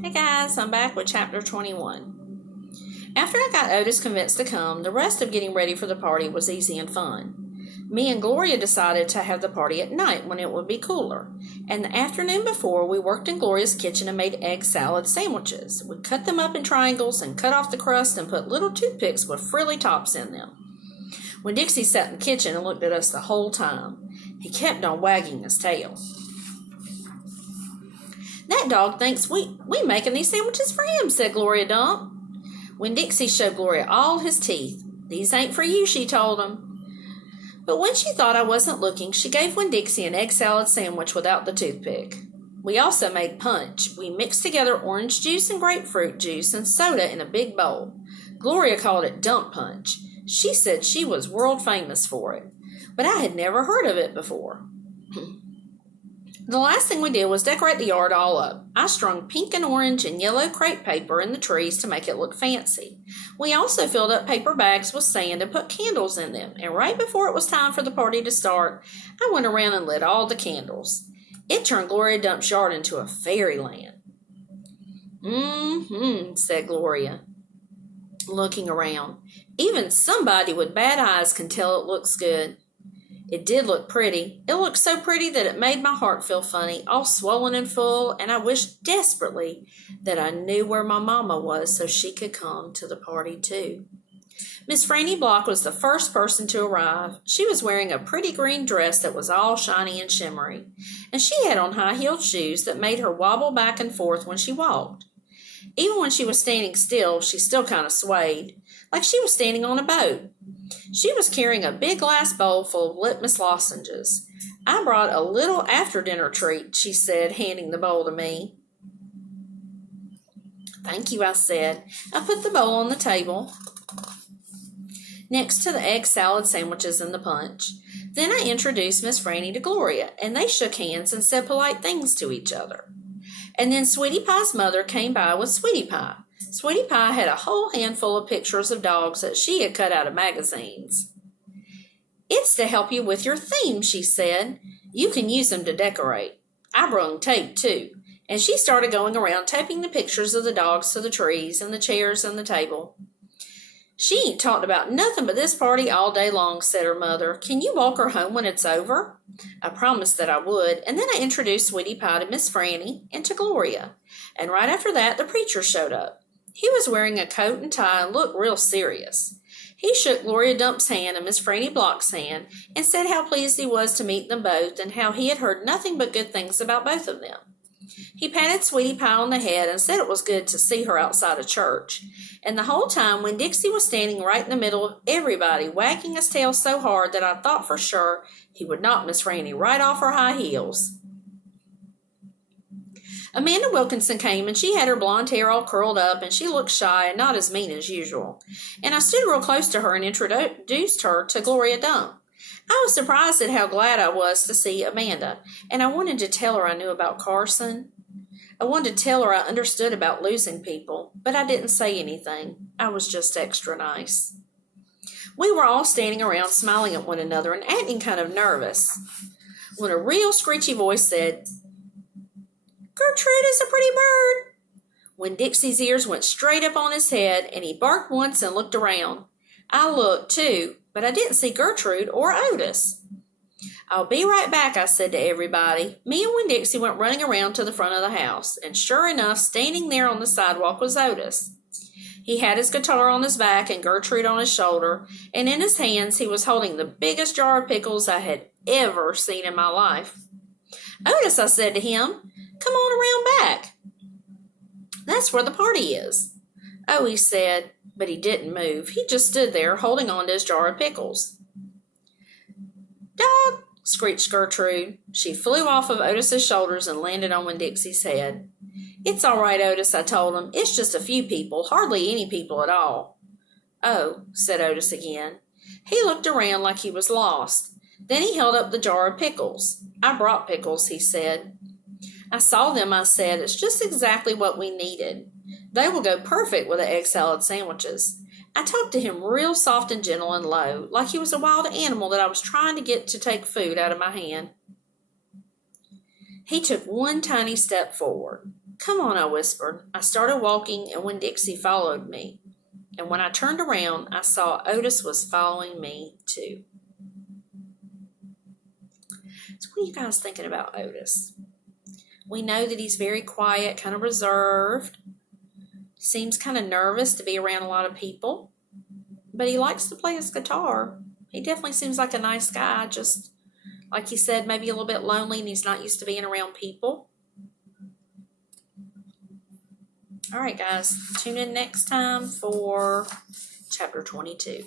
Hey guys, I'm back with chapter 21. After I got Otis convinced to come, the rest of getting ready for the party was easy and fun. Me and Gloria decided to have the party at night when it would be cooler, and the afternoon before we worked in Gloria's kitchen and made egg salad sandwiches. We cut them up in triangles and cut off the crust and put little toothpicks with frilly tops in them. Winn-Dixie sat in the kitchen and looked at us the whole time. He kept on wagging his tail. "That dog thinks we making these sandwiches for him," said Gloria Dump. Winn-Dixie showed Gloria all his teeth. "These ain't for you," she told him. But when she thought I wasn't looking, she gave Winn-Dixie an egg salad sandwich without the toothpick. We also made punch. We mixed together orange juice and grapefruit juice and soda in a big bowl. Gloria called it dump punch. She said she was world famous for it, but I had never heard of it before. The last thing we did was decorate the yard all up. I strung pink and orange and yellow crepe paper in the trees to make it look fancy. We also filled up paper bags with sand and put candles in them, and right before it was time for the party to start, I went around and lit all the candles. It turned Gloria Dump's yard into a fairyland. Said Gloria, looking around. "Even somebody with bad eyes can tell it looks good." It did look pretty. It looked so pretty that it made my heart feel funny, all swollen and full, and I wished desperately that I knew where my mama was so she could come to the party too. Miss Franny Block was the first person to arrive. She was wearing a pretty green dress that was all shiny and shimmery, and she had on high-heeled shoes that made her wobble back and forth when she walked. Even when she was standing still, she still kind of swayed, like she was standing on a boat. She was carrying a big glass bowl full of litmus lozenges. "I brought a little after-dinner treat," she said, handing the bowl to me. "Thank you," I said. I put the bowl on the table next to the egg salad sandwiches and the punch. Then I introduced Miss Franny to Gloria, and they shook hands and said polite things to each other. And then Sweetie Pie's mother came by with Sweetie Pie. Sweetie Pie had a whole handful of pictures of dogs that she had cut out of magazines. "It's to help you with your theme," she said. "You can use them to decorate. I brung tape, too." And she started going around taping the pictures of the dogs to the trees and the chairs and the table. "She ain't talked about nothing but this party all day long," said her mother. "Can you walk her home when it's over?" I promised that I would, and then I introduced Sweetie Pie to Miss Franny and to Gloria. And right after that, the preacher showed up. He was wearing a coat and tie and looked real serious. He shook Gloria Dump's hand and Miss Franny Block's hand and said how pleased he was to meet them both and how he had heard nothing but good things about both of them. He patted Sweetie Pie on the head and said it was good to see her outside of church. And the whole time Winn-Dixie was standing right in the middle of everybody, wagging his tail so hard that I thought for sure he would knock Miss Franny right off her high heels. Amanda Wilkinson came, and she had her blonde hair all curled up, and she looked shy and not as mean as usual. And I stood real close to her and introduced her to Gloria Dump. I was surprised at how glad I was to see Amanda, and I wanted to tell her I knew about Carson. I wanted to tell her I understood about losing people, but I didn't say anything. I was just extra nice. We were all standing around smiling at one another and acting kind of nervous when a real screechy voice said, "Gertrude is a pretty bird." Winn-Dixie's ears went straight up on his head, and he barked once and looked around. I looked, too, but I didn't see Gertrude or Otis. "I'll be right back," I said to everybody. Me and Winn-Dixie went running around to the front of the house, and sure enough, standing there on the sidewalk was Otis. He had his guitar on his back and Gertrude on his shoulder, and in his hands he was holding the biggest jar of pickles I had ever seen in my life. "Otis," I said to him, "come on around back. That's where the party is." "Oh," he said, but he didn't move. He just stood there holding on to his jar of pickles. "Dog!" screeched Gertrude. She flew off of Otis's shoulders and landed on Winn-Dixie's head. "It's all right, Otis," I told him. "It's just a few people, hardly any people at all." "Oh," said Otis again. He looked around like he was lost. Then he held up the jar of pickles. "I brought pickles," he said. "I saw them," I said. "It's just exactly what we needed. They will go perfect with the egg salad sandwiches." I talked to him real soft and gentle and low, like he was a wild animal that I was trying to get to take food out of my hand. He took one tiny step forward. Come on, I whispered. I started walking, and Winn-Dixie followed me. And when I turned around, I saw Otis was following me, too. So what are you guys thinking about Otis? We know that he's very quiet, kind of reserved. Seems kind of nervous to be around a lot of people. But he likes to play his guitar. He definitely seems like a nice guy, just like he said, maybe a little bit lonely and he's not used to being around people. All right, guys, tune in next time for chapter 22.